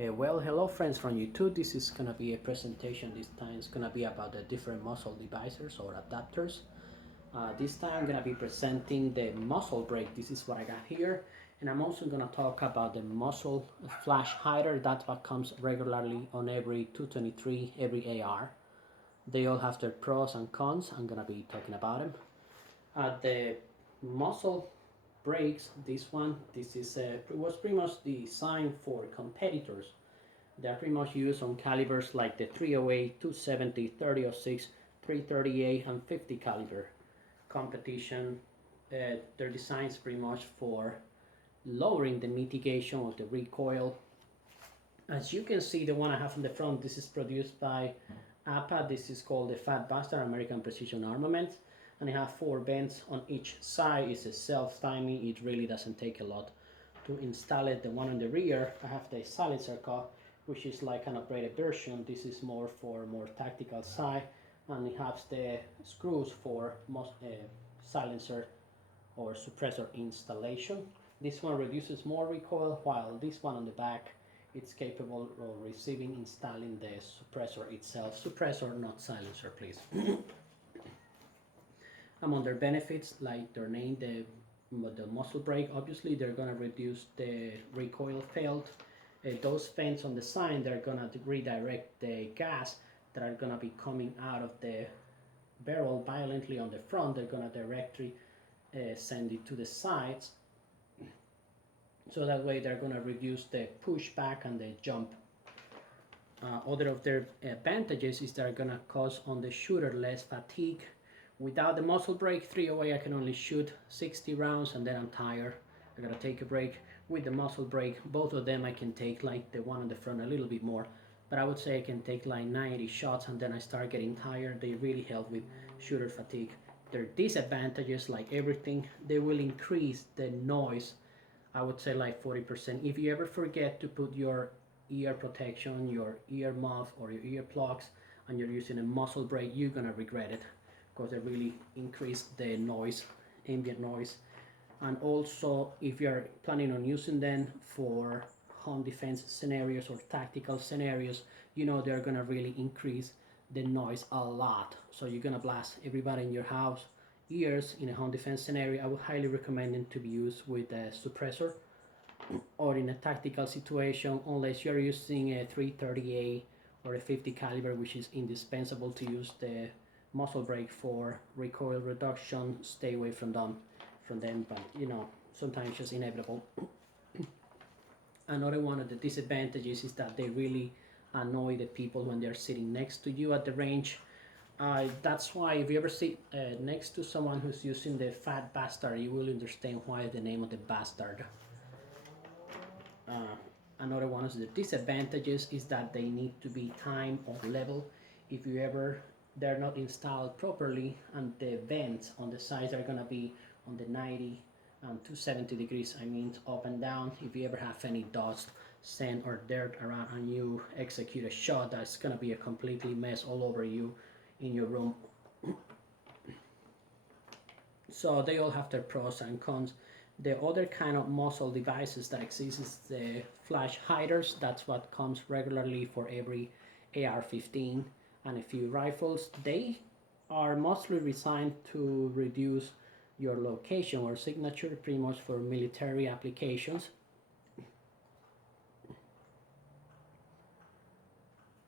Well, hello friends from YouTube. This is gonna be a presentation. This time it's gonna be about the different muzzle devices or adapters. This time I'm gonna be presenting the muzzle brake. This is what I got here, and I'm also gonna talk about the muzzle flash hider. That's what comes regularly on every 223, every AR. They all have their pros and cons. I'm gonna be talking about them. The muzzle brakes. This was pretty much designed for competitors. They're pretty much used on calibers like the 308, 270, 3006, 338, and 50 caliber competition. They're designed pretty much for lowering the mitigation of the recoil. As you can see, the one I have in the front, this is produced by APA. This is called the Fat Bastard American Precision Armament, and it has 4 vents on each side. It's a self-timing. It really doesn't take a lot to install it. The one on the rear, I have the silencer cup, which is like an upgraded version. This is more for more tactical side, and it has the screws for most silencer or suppressor installation. This one reduces more recoil, while this one on the back it's capable of receiving installing the suppressor itself. Suppressor, not silencer, please. Among their benefits, like their name, the muzzle brake, obviously they're gonna reduce the recoil field. Those fans on the side, they're gonna redirect the gas that are gonna be coming out of the barrel violently on the front. They're gonna directly send it to the sides, so that way they're gonna reduce the pushback and the jump. Other of their advantages is they're gonna cause on the shooter less fatigue. Without the muzzle brake 308, I can only shoot 60 rounds and then I'm tired. I gotta take a break. With the muzzle brake, both of them I can take, like the one on the front, a little bit more, but I would say I can take like 90 shots and then I start getting tired. They really help with shooter fatigue. Their disadvantages, like everything, they will increase the noise. I would say like 40%. If you ever forget to put your ear protection, your ear muff or your ear plugs, and you're using a muzzle brake, you're gonna regret it, because they really increase the noise, ambient noise. And also, if you're planning on using them for home defense scenarios or tactical scenarios, you know they're gonna really increase the noise a lot. So you're gonna blast everybody in your house ears in a home defense scenario. I would highly recommend them to be used with a suppressor, or in a tactical situation, unless you're using a 338 or a 50 caliber, which is indispensable to use the muzzle brake for recoil reduction. Stay away from them, but you know, sometimes it's just inevitable. Another one of the disadvantages is that they really annoy the people when they're sitting next to you at the range. That's why if you ever sit next to someone who's using the Fat Bastard, you will understand why the name of the bastard. Uh, Another one of the disadvantages is that they need to be time or level. If you ever they're not installed properly and the vents on the sides are gonna be on the 90 and 270 degrees, I mean up and down. If you ever have any dust, sand or dirt around and you execute a shot, that's gonna be a completely mess all over you in your room. So they all have their pros and cons. The other kind of muzzle devices that exist is the flash hiders. That's what comes regularly for every AR-15 and a few rifles. They are mostly designed to reduce your location or signature, pretty much for military applications.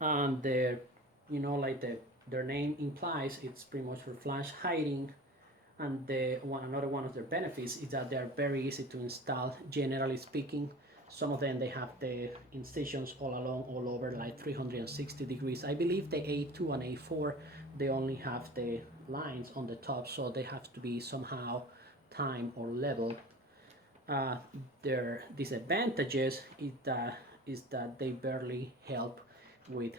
And their name implies, it's pretty much for flash hiding. And another one of their benefits is that they're very easy to install. Generally speaking, some of them, they have the incisions all along, all over, like 360 degrees. I believe the A2 and A4, they only have the lines on the top, so they have to be somehow timed or level. Their disadvantages is that they barely help with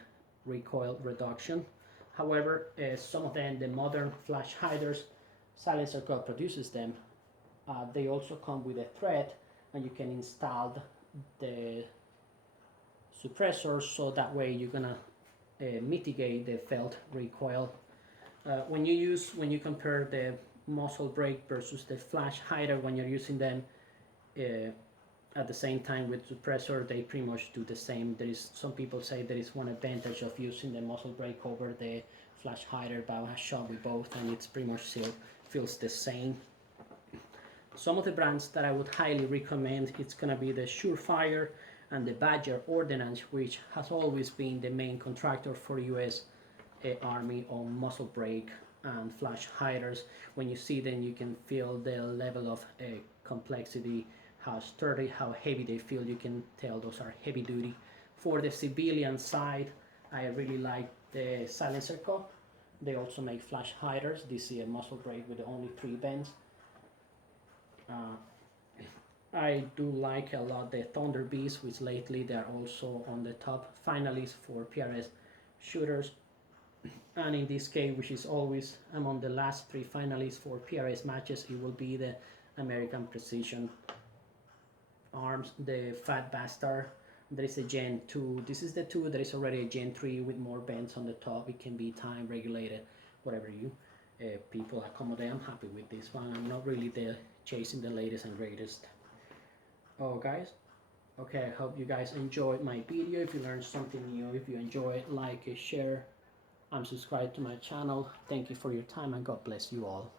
recoil reduction. However, some of them, the modern flash hiders, Silencer Code produces them. They also come with a thread, and you can install the suppressor, so that way you're gonna mitigate the felt recoil. When you compare the muzzle brake versus the flash hider, when you're using them, At the same time with suppressor, they pretty much do the same. There is, some people say there is one advantage of using the muzzle brake over the flash hider, but I have shot with both and it's pretty much still feels the same. Some of the brands that I would highly recommend, it's gonna be the Surefire and the Badger Ordnance, which has always been the main contractor for US Army on muzzle brake and flash hiders. When you see them, you can feel the level of complexity, how sturdy, how heavy they feel. You can tell those are heavy duty. For the civilian side, I really like the Silencer Cup. They also make flash hiders. This is a muzzle brake with only 3 bends. I do like a lot the Thunder Beast, which lately they're also on the top finalists for PRS shooters. And in this case, which is always among the last 3 finalists for PRS matches, it will be the American Precision Arms, the Fat Bastard. There is a Gen 2. This is the 2. There is already a Gen 3 with more bends on the top. It can be time regulated, whatever you people accommodate. I'm happy with this one. I'm not really chasing the latest and greatest. Oh, guys. Okay, I hope you guys enjoyed my video. If you learned something new, if you enjoy it, like it, share. I'm subscribed to my channel. Thank you for your time and God bless you all.